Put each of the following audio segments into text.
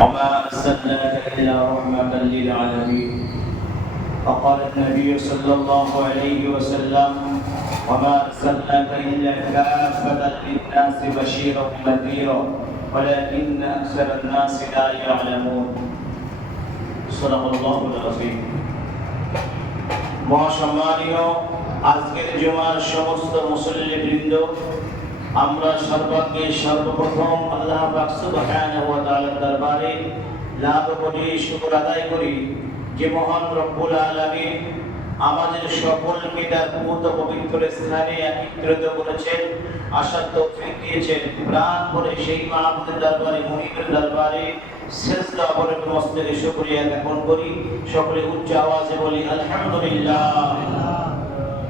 وما أرسلناك إلا رحمة للعالمين. فقال النبي صلى الله عليه وسلم: وما أرسلناك إلا كافة للناس بشيرا ونذيرا ولكن أكثر الناس لا يعلمون. صدق الله العظيم. মহাসম্মানীয় আজকের জুমার সমস্ত মুসল্লিবৃন্দ, আমরা সর্বাগ্রে সর্বপ্রথম আল্লাহ পাক সুবহানাহু ওয়া তাআলার দরবারে লাখ কোটি শুকর আদায় করি যে মহান রব্বুল আলামিন আমাদের সকলকে তার পবিত্র স্থানে একত্রিত করেছেন, আসার তৌফিক দিয়েছেন। প্রাণ ভরে সেই মাহবুবের দরবারে, মুনিবের দরবারে সিজদা অবনত মস্তকে শুকরিয়া জ্ঞাপন করি। সকলে উচ্চ আওয়াজে বলি আলহামদুলিল্লাহ।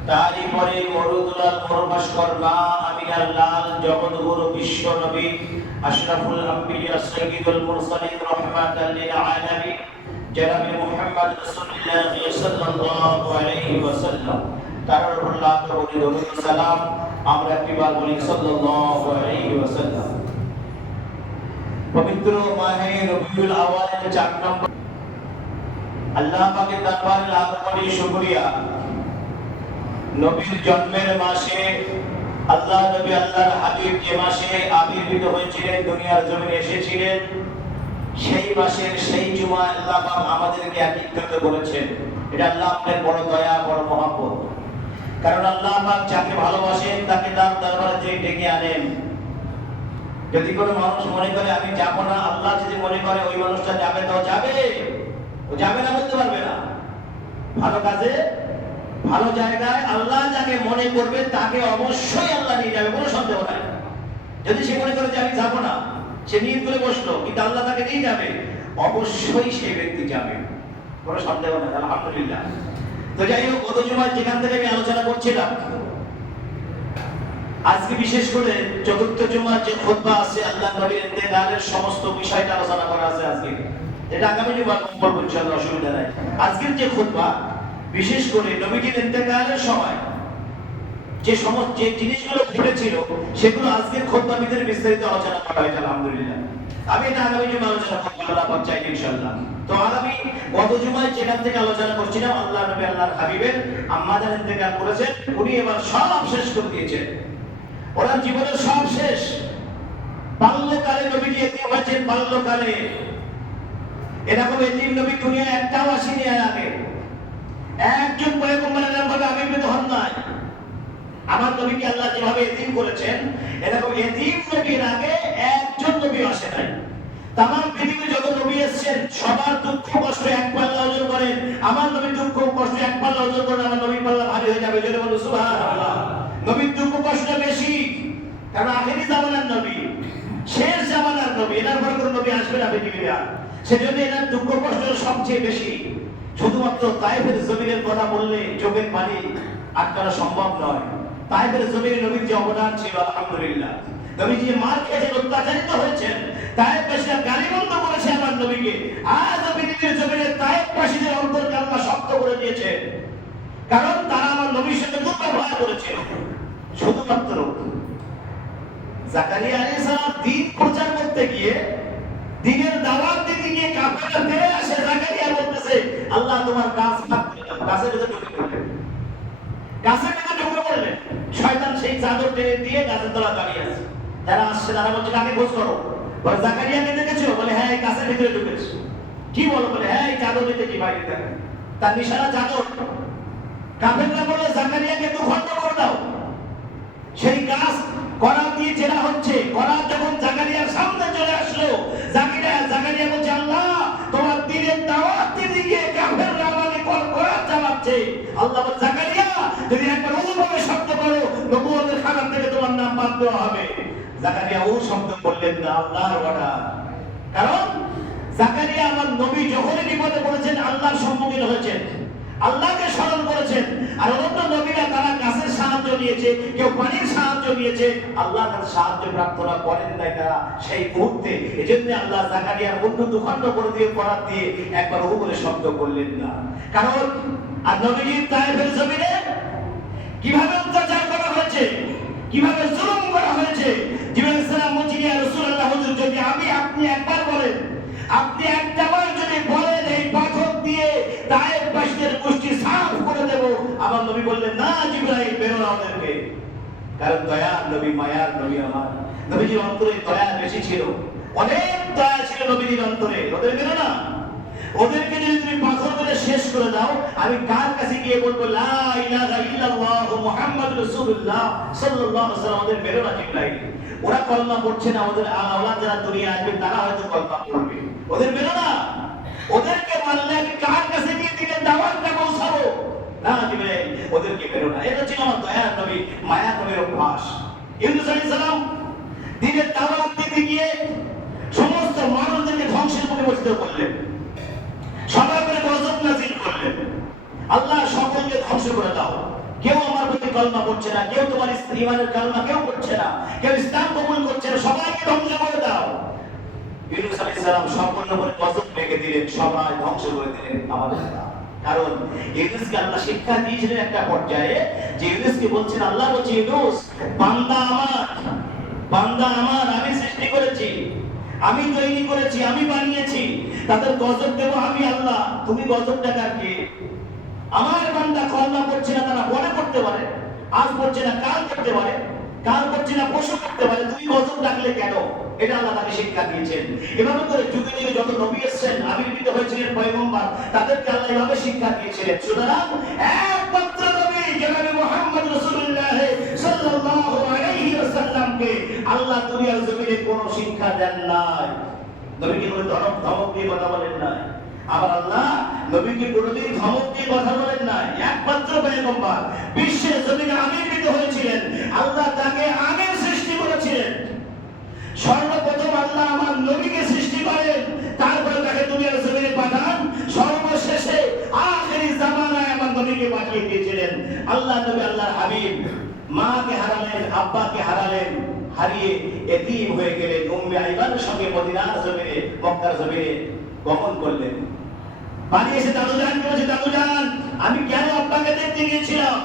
তারই পরে মরুদুলাল মরুভাস্কর মা আমিনার লাল জগৎগুরু বিশ্ব নবী আশরাফুল আম্বিয়া সাইয়্যিদুল মুরসালিন রাহমাতাল লিল আলামিন জনাবে মুহাম্মদ রাসূলুল্লাহ সাল্লাল্লাহু আলাইহি ওয়াসাল্লাম তার উপর লাখ কোটি দরুদ সালাম আমরা একবার বলি সাল্লাল্লাহু আলাইহি ওয়াসাল্লাম। পবিত্র মাহে রবিউল আওয়ালের 4 নম্বর আল্লাহ পাকের দরবারে লাখ কোটি শুকরিয়া। নবীর জন্মের মাসে আল্লাহ নবী আল্লাহর হাবিব যে মাসে আবির্ভূত হয়েছিলেন, দুনিয়ার জমিনে এসেছিলেন, সেই মাসের সেই জুমায় আল্লাহ পাক আমাদেরকে একত্রিত করেছেন। এটা আল্লাহ আপনার বড় দয়া, বড় মহব্বত। কারণ আল্লাহ পাক যাকে ভালোবাসেন তাকে তার দরবারে তিনি ডেকে আনেন। যদি কোনো মানুষ মনে করে আমি যাব না, আল্লাহ যদি মনে করে ওই মানুষটা যাবে, তো যাবে। ও যাবে না বলতে পারবে না। ভালো কাজে, ভালো জায়গায় আল্লাহ যাকে মনে করবে তাকে অবশ্যই আল্লাহ নিয়ে যাবে, কোনো সন্দেহ নাই। যদি সে মনে করে যে আমি যাব না, সে নিয়ত করে বসলো, কিন্তু আল্লাহ তাকে নিয়ে যাবে, অবশ্যই সেই ব্যক্তি যাবে, কোনো সন্দেহ নাই। আলহামদুলিল্লাহ। তো যাই হোক, গত জুমায় যেখান থেকে আমি আলোচনা করছিলাম, আজকে বিশেষ করে চতুর্থ জুমার যে খুতবা আছে আল্লাহ নবীর ইন্তেকালের সমস্ত বিষয়টা আলোচনা করা আছে আজকে। এটা আগামী জুমা করব ইনশাআল্লাহ, অসুবিধা নাই। আজকের যে খুতবা বিশেষ করে নবীজির ইন্তেকালের সময় যে সমস্ত যে জিনিসগুলো ঘটেছিল সেগুলো আজকের খুতবার ভিতরে বিস্তারিত আলোচনা করা হয়েছে আলহামদুলিল্লাহ। আমি এটা আগামী জুমা আলোচনা করব আল্লাহ পাক চাইলে ইনশাআল্লাহ। তো আগামী গত জুমায় যেখান থেকে আলোচনা করছিলাম আল্লাহ নবী আল্লাহর হাবিবের আম্মা যান ইন্তেকাল করেছেন, উনি এবার সব শেষ করে দিয়েছেন। ওনার জীবনের সব শেষ। বাল্যকালে নবীজি এতিম হয়েছেন, বাল্যকালে। এরকম এতিম নবী দুনিয়ায় একটাও আসেনি এর আগে। একজন পয়গম্বরের নামে আবির্ভূত হন নাই। আমার নবীকে আল্লাহ যেভাবে এতিম করেছেন, এরকম এতিম নবীর আগে একজন নবী আসে নাই। তামাম পৃথিবীতে যত নবী এসেছেন সবার দুঃখ কষ্ট এক পাল্লা ওজন করেন। আমার নবীর দুঃখ কষ্ট এক পাল্লা ওজন করেন, আমার নবীর পাল্লা ভারী হয়ে যাবে। যদি বলো সুবহানাল্লাহ। নবীর দুঃখ কষ্ট বেশি, কারণ আখেরি জামানার নবী, শেষ জামানার নবী, এনার পরে কোনো নবী আসবে না পৃথিবীতে। সেজন্য এনার দুঃখ কষ্ট সবচেয়ে বেশি। শুধুমাত্র তায়েফের জমিনের কথা বললে চোখের পানি আটকানো সম্ভব নয়। তায়েফের জমিনে নবীর যে অবদান ছিল আলহামদুলিল্লাহ। নবীজি মার খেয়েছেন, অত্যাচারিত হয়েছেন, তায়েফবাসীরা গালিমন্দ করেছে আমার নবীকে। আজ পৃথিবীর জমিনে তায়েফবাসীদের অন্তরকে আল্লাহ শক্ত করে দিয়েছে, কারণ তারা আমার নবীর সাথে দুর্ব্যবহার করেছিল। শুধুমাত্র জাকারিয়া আলাইহিস সালাম দ্বীন প্রচার করতে গিয়ে, দ্বীনের দাওয়াত দিতে গিয়ে কাফেররা তেড়ে আসে। জাকারিয়া বলতেছে আল্লাহ তোমার কাজ ফাঁক করে দাও। গাছের ভিতরে ঢুকে পড়লেন, গাছের ভিতরে ঢুকে পড়লেন। শয়তান সেই চাদর টেনে দিয়ে গাছের তলা দাঁড়িয়ে আছে। যারা আসছে তারা বলছে কাকে খোঁজ করো? বলে জাকারিয়াকে দেখেছো? বলে হ্যাঁ, এই গাছের ভিতরে ঢুকেছে। কি বলো? বলে হ্যাঁ, এই চাদর দিতে কি বাইরে দেখেন, তার নিশানা চাদর। কাফেররা বলে জাকারিয়াকে দুখণ্ড করে দাও। সেই গাছ করাত দিয়ে জেরা হচ্ছে। করাত যখন জাকারিয়ার সামনে চলে আসলো, জাকারিয়া বলছে আল্লাহ তোমার দ্বীনের দাওয়াত দিতে গিয়ে কাফেররা আমাকে করাত চালাচ্ছে। আল্লাহ বলে জাকারিয়া যদি একবার ওভাবে শব্দ করো, নবুয়তের খাতার থেকে তোমার নাম বাদ দেওয়া হবে। জাকারিয়া ও শব্দ বললেন না, আল্লাহর অর্ডার। কারণ জাকারিয়া আমার নবী যখনই বিপদে পড়েছেন আল্লাহর সম্মুখীন হয়েছেন, আল্লাহকে স্মরণ করেছেন। আর অন্য নবীরা তারা গাছের সাহায্য নিয়েছে, কেউ পানির সাহায্য নিয়েছে, আল্লাহর কাছে সাহায্য প্রার্থনা করেন নাই তারা সেই মুহূর্তে। এজন্য আল্লাহ জাকারিয়ার অন্য দুখণ্ড করে দিয়ে করাত দিয়ে একবার ওহু বলে শব্দ করলেন না। কারণ আর নবীর তায়েফের জমিনে কিভাবে অত্যাচার করা হয়েছে, কিভাবে জুলুম করা হয়েছে। জিবরাইল সালাম বলছেন ইয়া রাসূলুল্লাহ, হুজুর যদি আমি আপনি একবার বলেন আপনি একটা বার যদি বলেন এই পাথর দিয়ে তায়েফবাসীদের গোষ্ঠী সাফ করে দেব, আমার নবী বললেন না জিবরাইল বেরো না ওদেরকে। কারণ দয়ার নবী, মায়ার নবী, আমার নবীজির অন্তরে দয়া বেশি ছিল, অনেক দয়া ছিল নবীজির অন্তরে। ওদের বেরো না, ওদেরকে যদি তুমি পাথর মেরে শেষ করে দাও, আমি কার কাছে গিয়ে বলবো লা ইলাহা ইল্লাল্লাহ মুহাম্মাদুর রাসূলুল্লাহ সাল্লাল্লাহু আলাইহি ওয়াসাল্লাম। ওদের বেরো না জিবরাইল, ওরা কলমা পড়ছে না, ওদের আওলাদ যারা দুনিয়া আসবে তারা হয়তো কলমা পড়বে, ওদের বেরো না। ওদেরকে মারলে আমি কার কাছে গিয়ে দিনের দাওয়াতটা পৌঁছাবো? না জিবরাইল, ওদেরকে বেরো না। এটা ছিল আমার দয়ার নবী, মায়ার নবীর অভ্যাস। ইউনূস আলাইহিস সালাম দিনের দাওয়াত দিতে গিয়ে সমস্ত মানুষদেরকে ধ্বংসের মুখে পতিত করলেন, সবার উপরে গজব নাযিল করলেন, আল্লাহ সকলকে ধ্বংস করে দাও, কেউ আমার প্রতি কলমা পড়ছে না, কেউ তোমার ইমানের কালমা কেউ পড়ছে না, কেউ ইসলাম কবুল করছে না, সবাইকে ধ্বংস করে দাও। ইউনূস আলাইহিস সালাম সম্পূর্ণ করে গজব রেখে দিলেন, সবাই ধ্বংস করে দিলেন আমাদের। কারণ ইউনূসকে আল্লাহ শিক্ষা দিয়েছিলেন একটা পর্যায়ে, যে ইউনূসকে বলছেন, আল্লাহ বলছে ইউনূস বান্দা আমার, বান্দা আমার, আমি সৃষ্টি করেছি, আমি তৈরি করেছি, আমি বানিয়েছি, তাদের গজব দেব আমি আল্লাহ, তুমি গজবটা কাকে? আমার বান্দা কলমা পড়ছে না, তারা মনে করতে পারে, আজ পড়ছে না কাল করতে পারে, কাল পড়ছে না পশু করতে পারে, তুমি গজব ডাকলে কেন? এটা আল্লাহ তাকে শিক্ষা দিয়েছেন। এভাবে করে যুগে যুগে যত নবী এসেছেন, আবির্ভূত হয়েছিলেন পয়গম্বর, তাদেরকে আল্লাহ এভাবে শিক্ষা দিয়েছিলেন। সুতরাং একমাত্র নবী জনাবে মুহাম্মদ রাসূলুল্লাহ সাল্লাল্লাহু আলাইহি ওয়াসাল্লামকে আল্লাহ দুনিয়ার জমিনে কোনো শিক্ষা দেন নাই, নবীকে কোনো ধমক দিয়ে কথা বলেন নাই। আবার আল্লাহ নবীকে কোনোদিন ধমক দিয়ে কথা বলেন নাই। একমাত্র পয়গম্বর বিশ্বের জমিনে আবির্ভূত হয়েছিলেন, আল্লাহ তাকে আমির সৃষ্টি করেছিলেন। সর্বপ্রথম আল্লাহ আমার নবীকে সৃষ্টি করেন, তারপরে তাকে দুনিয়ার জমিনে পাঠান, সর্বশেষে আখিরি জামানায় আমার নবীকে পাঠিয়ে দিয়েছিলেন। আল্লাহ নবী আল্লাহর হাবিব মাকে হারালেন, আব্বাকে হারালেন, হারিয়ে এতিম হয়ে গেলেন, উম্মে আইমানের সঙ্গে মদিনার জমিনে, মক্কার জমিনে গমন করলেন। বাড়ি এসে দাদুজানকে বলছে, দাদুজান আমি কেন আব্বাকে দেখতে গিয়েছিলাম,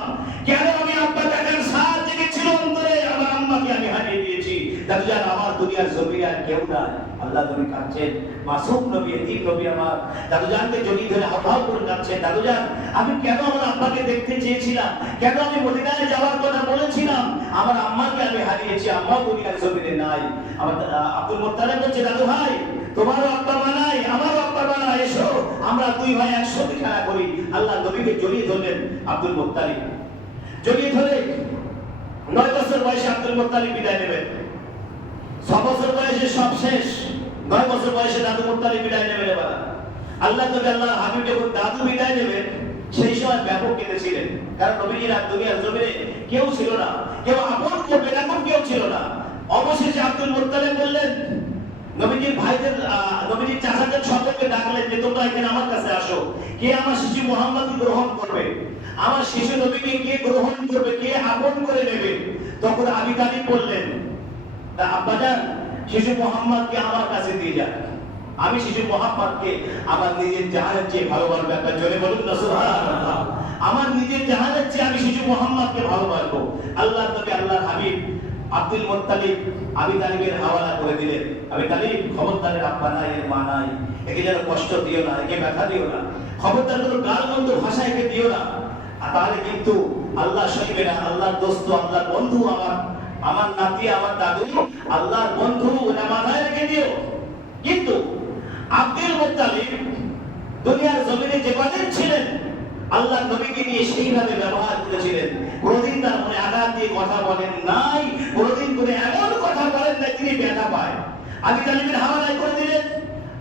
কেন আমি আব্বা দেখার সাথ জেগেছিল অন্তরে, আমার আম্মাকে আমি হারিয়ে দিয়েছি। দাদুজান আমার দুনিয়ার জমিনে আর কেউ নাই। আল্লাহ নবী কাঁদছেন, মাসুম নবী, এতিম নবী আমার দাদুজানকে জড়িয়ে ধরে হাওহাও করে কাঁদছেন, দাদুজান আমি কেন আমার আব্বাকে দেখতে চেয়েছিলাম, কেন আমি মদিনায় যাওয়ার কথা বলেছিলাম, আমার আম্মাকে আমি হারিয়েছি, আম্মা দুনিয়ার জমিনে নাই। আমার আব্দুল মুত্তালিব বলছে, দাদু ভাই তোমারও আব্বা বানাই, আমারও আব্বা বানাই, এসো আমরা দুই ভাই একসাথে খেলা করি। আল্লাহ নবীকে জড়িয়ে ধরলেন আব্দুল মুত্তালিব, জড়িয়ে ধরে 9 বছর বয়সে আব্দুল মুত্তালিব বিদায় নেবেন। 6 বছর বয়সে সব শেষ, 9 বছর বয়সে দাদু মুত্তালিব বিদায় নেবেন। এবার আল্লাহ নবী আল্লাহর হাবিব যখন দাদু বিদায় নেবেন, সেই সময় ব্যাপক কেঁদেছিলেন, কারণ নবীর আর দুনিয়ার জমিনে কেউ ছিল না, কেউ আপন করবে এরকম কেউ ছিল না। অবশেষে আব্দুল মুত্তালিব বললেন, নবীজির ভাইদের, নবীজির চাচাদের সকলকে ডাকলেন যে তোমরা এখানে আমার কাছে আসো, কে আমার শিশু মুহাম্মদকে গ্রহণ করবে, আমার শিশু নবীকে কে গ্রহণ করবে, কে আপন করে নেবে? তখন আবু তালিব বললেন, আব্বাজান শিশু মুহাম্মদকে আমার কাছে দিয়ে যান, আমি শিশু মুহাম্মদকে আমার নিজের জাহানের চেয়ে ভালোবাসবো। একটা জোরে বলুন না সুবহানাল্লাহ। আমার নিজের জাহানের চেয়ে আমি শিশু মুহাম্মদকে ভালোবাসবো। আল্লাহ নবী আল্লাহর হাবিব আব্দুল মুত্তালিব আবু তালিবের হাওয়ালা করে দিলেন, আবু তালিব খবরদারের আব্বা নাই, এর মা নাই, একে যেন কষ্ট দিও না, একে ব্যথা দিও না, খবরদার কোনো গালমন্দ ভাষা একে দিও না, তাহলে কিন্তু আল্লাহ সইবে না। আল্লাহর দোস্ত, আল্লাহর বন্ধু, আমার নাতি, আমার দাদু আল্লাহর বন্ধু, এটা মাথায় রেখে দিও। কিন্তু আব্দুল মুত্তালিব দুনিয়ার জমিনে যে কদিন ছিলেন, আল্লাহ নবীকে নিয়ে সেইভাবে ব্যবহার করেছিলেন। কোনদিন তার মনে আঘাত দিয়ে কথা বলেন নাই, কোনদিন করে এমন কথা বলেন নাই তিনি ব্যথা পায়। আবু তালিবের হাওয়ালায় করে দিলেন।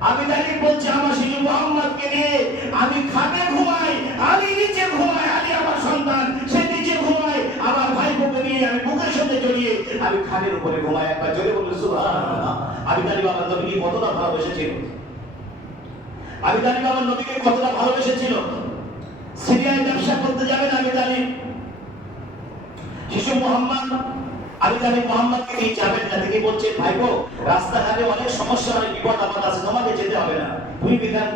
আবু তালিব বলছে, আমার শিশু মুহাম্মদকে নিয়ে আমি খাটে ঘুমাই, আমি নিচে ঘুমাই, আলী আমার সন্তান সে নিচে ঘুমায়, আমার ভাইপোকে নিয়ে আমি বুকের সাথে জড়িয়ে আমি খাটের উপরে ঘুমাই। একবার জোরে বলুন সুবহানাল্লাহ। আবু তালিব আমার নবীকে কতটা ভালোবেসেছিল, আবু তালিব আমার নবীকে কতটা ভালোবেসেছিল। সিরিয়ায় ব্যবসা করতে যাবেন আবু তালিব, শিশু মুহাম্মদ, আবু তালিব মুহাম্মদকে নিয়ে যাবেন না। তিনি বলছেন, ভাইপো রাস্তাঘাটে অনেক সমস্যা, অনেক বিপদ আপদ আছে, তোমাকে যেতে হবে না,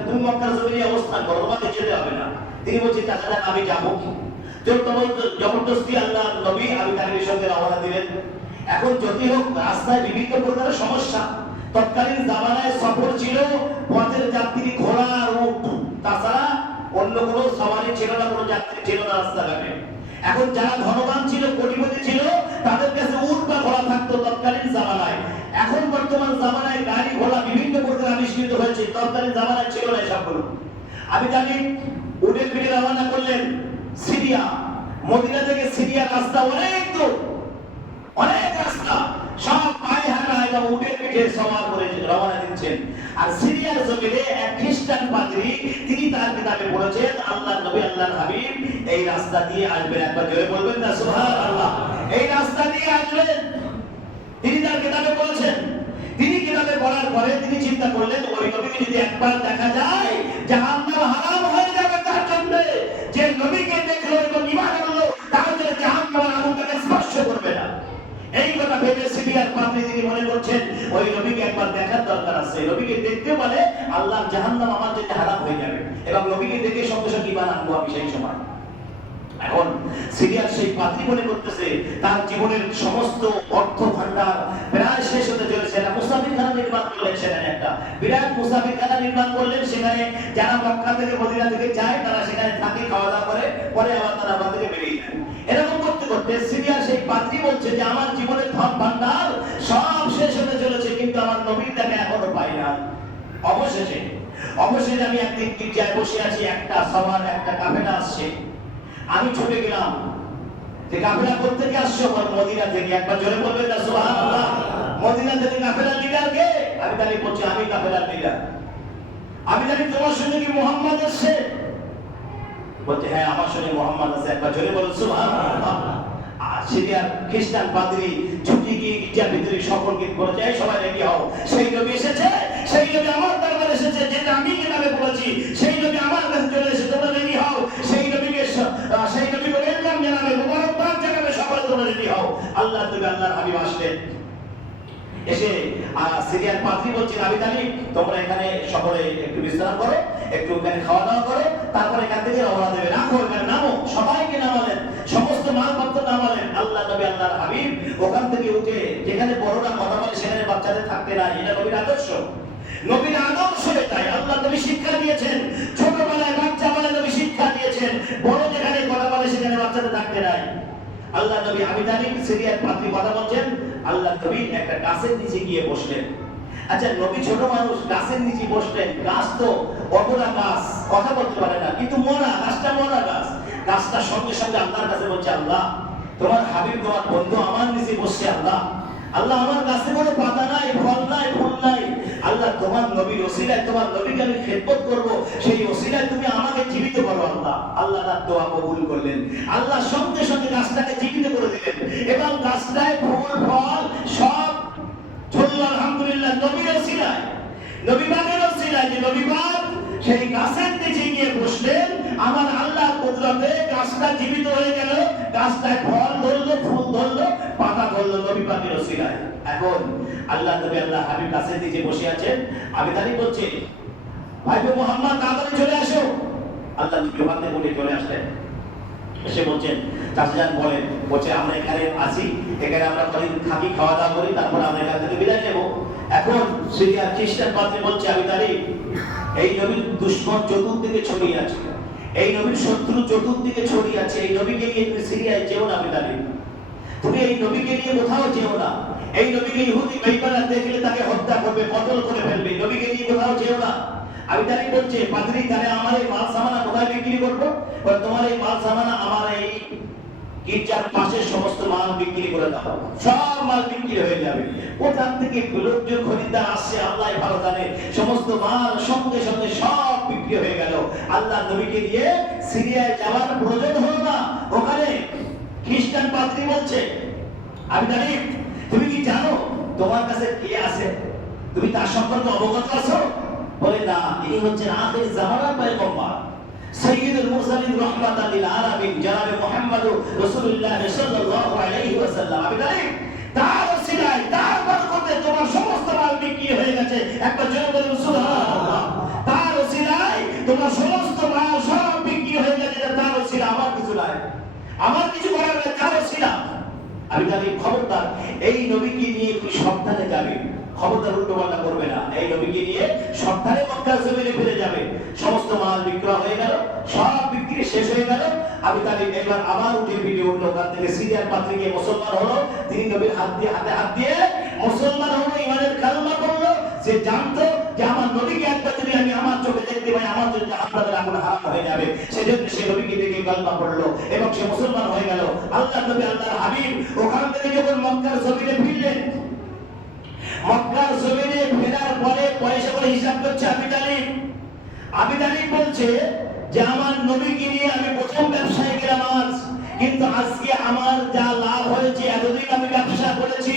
তুমি মক্কার জমিনে অবস্থান করো, তোমাকে যেতে হবে না। তিনি বলছেন, চাচা আমি যাবো। জবরদস্তি আল্লাহ নবী আবু তালিবের সঙ্গে রওনা দিলেন। এখন যদি হোক রাস্তায় বিভিন্ন প্রকারের সমস্যা, তৎকালীন জামানায় সফর ছিল পথের যাত্রী ঘোড়া আর উট, তাছাড়া অন্য কোনো সওয়ারি ছিল না, কোনো যাত্রী ছিল না রাস্তাঘাটে। এখন যারা ধনবান ছিল, কোটিপতি ছিল, তাদের কাছে উট বা ঘোড়া থাকতো তৎকালীন জামানায়। এখন বর্তমান জামানায় গাড়ি ঘোড়া বিভিন্ন প্রকার আবিষ্কৃত হয়েছে, তৎকালীন জামানায় ছিল না এসবগুলো। আমি জানি উটের পিঠে রওনা করলেন সিরিয়া, মদিনা থেকে সিরিয়ার রাস্তা অনেক দূর, অনেক রাস্তা, সব পায়ে হাঁটা এবং উটের পিঠে সওয়ার করে রওনা দিচ্ছেন। আর সিরিয়ার জমিনে এক খ্রিস্টান পাদ্রী, তিনি তার কিতাবে বলেছেন আল্লাহর নবী আল্লাহর হাবিব এই রাস্তা দিয়ে আসবেন। একবার জোরে বলবেন না সুবহানাল্লাহ? এই রাস্তা দিয়ে আসবেন তিনি তার কিতাবে বলেছেন। তিনি কিতাবে পড়ার পরে তিনি চিন্তা করলেন ওই নবীকে যদি একবার দেখা যায় জাহান্নাম হারাম হয়ে যাবে তার জন্য। যে নবীকে দেখলো এবং ঈমান আনলো তার জন্য জাহান্নামের আগুন তাকে স্পর্শ করবে না। এই কথা ভেবে সিরিয়ার পাদ্রী তিনি মনে করছেন ওই নবীকে একবার দেখার দরকার আছে। নবীকে দেখতে বলে আল্লাহর জাহান্নাম আমার জন্য হারাম হয়ে যাবে এবং নবীকে দেখে সঙ্গে সঙ্গে ঈমান আনবো আমি সেই সময়। এখন সিরিয়ার সেই পাদ্রী মনে করতেছে তার জীবনের সমস্ত অর্থ ভান্ডার প্রায় শেষ হতে চলেছে। মুসাফিরখানা নির্মাণ করলেন, সেখানে একটা বিরাট মুসাফিরখানা নির্মাণ করলেন। সেখানে যারা মক্কা থেকে মদিনা থেকে যায় তারা সেখানে থাকে, খাওয়া দাওয়া করে, পরে আবার তারা বাদ থেকে বেরিয়ে যায়। এরকম করতে করতে সিরিয়ার সেই পাদ্রী বলছে যে আমার জীবনের ধন ভান্ডার সব শেষ হতে চলেছে, কিন্তু আমার নবীর দেখা এখনো পাই না। অবশেষে আমি একদিন গির্জায় বসে আছি, একটা সবার একটা কাফেলা আসছে। আমি ছুটে গেলাম যে কাফেলা কোত্থেকে আসছো? মদিনা থেকে। একবার জোরে বলবেন না সুবহানাল্লাহ? মদিনা থেকে কাফেলার লিডার কে? আমি তাহলে বলছি আমি কাফেলার লিডার। আমি জানি তোমার সঙ্গে কি মুহাম্মদ আসছে? বলছে হ্যাঁ আমার সঙ্গে মুহাম্মদ আছে। একবার জোরে বলুন সুবহানাল্লাহ। সিরিয়ার খ্রিস্টান পাদ্রী ছুটি গিয়ে গির্জার ভিতরে সকলকে বলেছে এই সবাই রেডি হও, সেই নবী এসেছে, সেই নবী আমার দরবারে এসেছে, যেটা আমি কিতাবে বলেছি সেই নবী আমার কাছে চলে এসেছে, তোমরা রেডি হও। সেই নবীকে ওয়েলকাম জানাবে, মোবারকবাদ জানাবে, সকলে তোমরা রেডি হও। আল্লাহ নবী আল্লাহর হাবিব আসলেন। এসে সিরিয়ার পাদ্রী বলছেন আমি জানি তোমরা এখানে সকলে একটু বিশ্রাম করো, একটু এখানে খাওয়া দাওয়া করো, তারপর এখান থেকে রওনা দেবে। রাখো এখানে, নামো। সবাইকে নামালেন, সমস্ত মালপত্র নামালেন। আল্লাহ নবী আল্লাহর হাবিব ওখান থেকে উঠে, যেখানে বড়রা কথা বলে সেখানে বাচ্চাদের থাকতে নাই, এটা নবীর আদর্শ। নবীর আদর্শ এটাই। আল্লাহ নবী শিক্ষা দিয়েছেন, ছোটবেলায় বাচ্চা বলে নবী শিক্ষা দিয়েছেন, বড় যেখানে কথা বলে সেখানে বাচ্চাদের থাকতে নাই। আল্লাহ নবী আমি জানি সিরিয়ার পাদ্রী কথা বলছেন, আল্লাহ নবী একটা গাছের নিচে গিয়ে বসলেন। আচ্ছা নবী ছোট মানুষ, গাছের নিচে বসলেন। গাছ তো অবলা গাছ, কথা বলতে পারে না, কিন্তু মরা, গাছটা মরা গাছ। গাছটা সঙ্গে সঙ্গে আল্লাহর কাছে বলছে আল্লাহ তোমার হাবিব তোমার বন্ধু আমার নিচে বসছে। আল্লাহ আল্লাহ আমার গাছে কোনো পাতা নাই, ফল নাই, ফুল নাই। আল্লাহ তোমার নবীর ওসিলায়, তোমার নবীকে আমি খেদমত করব, সেই ওসিলায় তুমি আমাকে জীবিত করো। আল্লাহ আল্লাহ তার দোয়া কবুল করলেন। আল্লাহ সঙ্গে সঙ্গে গাছটাকে জীবিত করে দিলেন এবং গাছটায় ফুল ফল সব ঝরল। আলহামদুলিল্লাহ নবীর ওসিলায়, নবী পাকের ওসিলায়। যে নবী পাক সেই গাছের নিচে গিয়ে বসলেন, আমার আল্লাহর কুদরতে গাছটা জীবিত হয়ে গেল, গাছটায় ফল ধরলো, ফুল ধরলো, পাতা ধরলো, নবী পাকের ওসিলায়। এখন আল্লাহ নবী আল্লাহ হাবিব গাছের নিচে বসে আছেন। আমি তাই বলছি ভাই মুহাম্মদ তাড়াতাড়ি চলে আসো। আল্লাহ নবী ওখান থেকে উঠে চলে আসলেন। এসে বলছেন চাচাজান বলেন, বলছে আমরা এখানে আছি, এখানে আমরা থাকি, খাওয়া দাওয়া করি, তারপর আমরা এখান থেকে বিদায় নেব। এখন সিরিয়ার খ্রিস্টান পাদ্রী বলছে আমি জানি এই নবীর দুশমন চতুর্দিকে ছড়িয়ে আছে, এই নবীর শত্রু চতুর্দিকে ছড়িয়ে আছে, এই নবীকে নিয়ে তুমি সিরিয়ায় যেও না। আমি জানি তুমি এই নবীকে নিয়ে কোথাও যেও না। এই নবীকে ইহুদি বেঈমানরা দেখলে তাকে হত্যা করবে, কতল করে ফেলবে। নবীকে নিয়ে কোথাও যেও না। আমি জানি বলছে পাদ্রী তাহলে আমার এই মাল সামানা কোথায় বিক্রি করবো? তোমার এই মাল সামানা আমার এই গির্জার পাশে সমস্ত মাল বিক্রি করে দাও, সব মাল বিক্রি হয়ে যাবে। কোথা থেকে লোকজন খরিদ্দার আসছে আল্লাহ ভালো জানে। সমস্ত মাল সঙ্গে সঙ্গে সব বিক্রি হয়ে গেল। আল্লাহ নবীকে দিয়ে সিরিয়ায় যাওয়ার প্রয়োজন হলো না। ওখানে খ্রিস্টান পাদ্রী বলছে আমি জানি তুমি কি জানো তোমার কাছে কে আছে? তুমি তার সম্পর্কে অবগত আছো? বলে না, ইনি হচ্ছেন আখির জামানার পয়গম্বর সাইয়্যিদুল মুরসালিন রাহমাতাল লিল আলামিন জনাবে মুহাম্মদ রাসূলুল্লাহ সাল্লাল্লাহু আলাইহি ওয়াসাল্লাম। আমি জানি তার ওসিলায়, তার বরকতে তোমার সমস্ত মাল বিক্রি হয়ে গেছে। একবার জোরে বলুন সুবহানাল্লাহ। তার ওসিলায় তোমার সমস্ত মাল সব বিক্রি হয়ে গেছে, তার ওসিলা, আমার কিছু নাই, আমার কিছু করার নেই, তার ওসিলা। আমি জানি খবরদার এই নবীকে নিয়ে তুই সাবধানে যাবি। খবরদার উল্টো পাল্টা করবে না। এই নবীকে নিয়ে সপ্তাহে মক্কার জমিনে ফিরে যাবে। সমস্ত মাল বিক্রয় হয়ে গেল, সব বিক্রি শেষ হয়ে গেল। আবু তালিব এবার আবার উঠে ভিডিও উঠলো, ওখান থেকে সিরিয়ার পাত্রে গিয়ে মুসলমান হলো। তিনি নবীর হাতে হাত দিয়ে মুসলমান হলো, ইমানের কালমা পড়লো। সে জানতো যে আমার নবীকে একবার যদি আমি আমার চোখে দেখতে পাই, আমার জন্য জাহান্নামের আগুন হারাম হয়ে যাবে। সেজন্য সে নবীকে দেখে কালমা পড়লো এবং সে মুসলমান হয়ে গেল। আল্লাহর নবী, আল্লাহর হাবিব ওখান থেকে যখন মক্কার জমিনে ফিরলেন, মক্কার জমিনে ফেরার পরে পয়সা করে হিসাব করছে আবু তালিব। আবু তালিব বলছে যে আমার নবীকে নিয়ে আমি প্রথম ব্যবসায় গেলাম আজ, কিন্তু আজকে আমার যা লাভ হয়েছে, এতদিন আমি ব্যবসা করেছি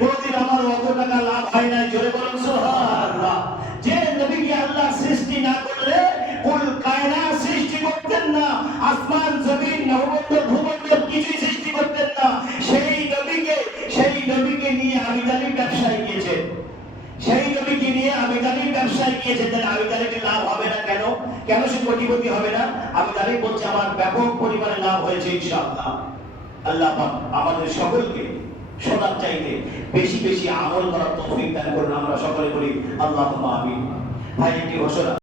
কোনদিন আমার অত টাকা লাভ হয় নাই। জোরে বলুন সুবহানাল্লাহ। যে নবীকে আল্লাহ সৃষ্টি না করলে কুল কায়নাত সৃষ্টি করতেন না, আসমান জমিন নভমণ্ডল ভূমণ্ডল কিছুই সৃষ্টি করতেন না। সেই নবীকে নিয়ে আবু তালিব ব্যবসায় গিয়েছে। সেই নবীকে নিয়ে আবু তালিব ব্যবসায় গিয়েছে। তাহলে আবু তালিবের লাভ হবে না কেন? কেন সে কোটিপতি হবে না? আবু তালিব বলছে আমার ব্যাপক পরিমাণে লাভ হয়েছে ইনশাআল্লাহ। আল্লাহ পাক আমাদের সকলকে শোনার চাইতে বেশি বেশি আমল করার তৌফিক দান করুন। আমরা সকলে বলি আল্লাহুম্মা আমিন। ভাই, একটি ঘোষণা।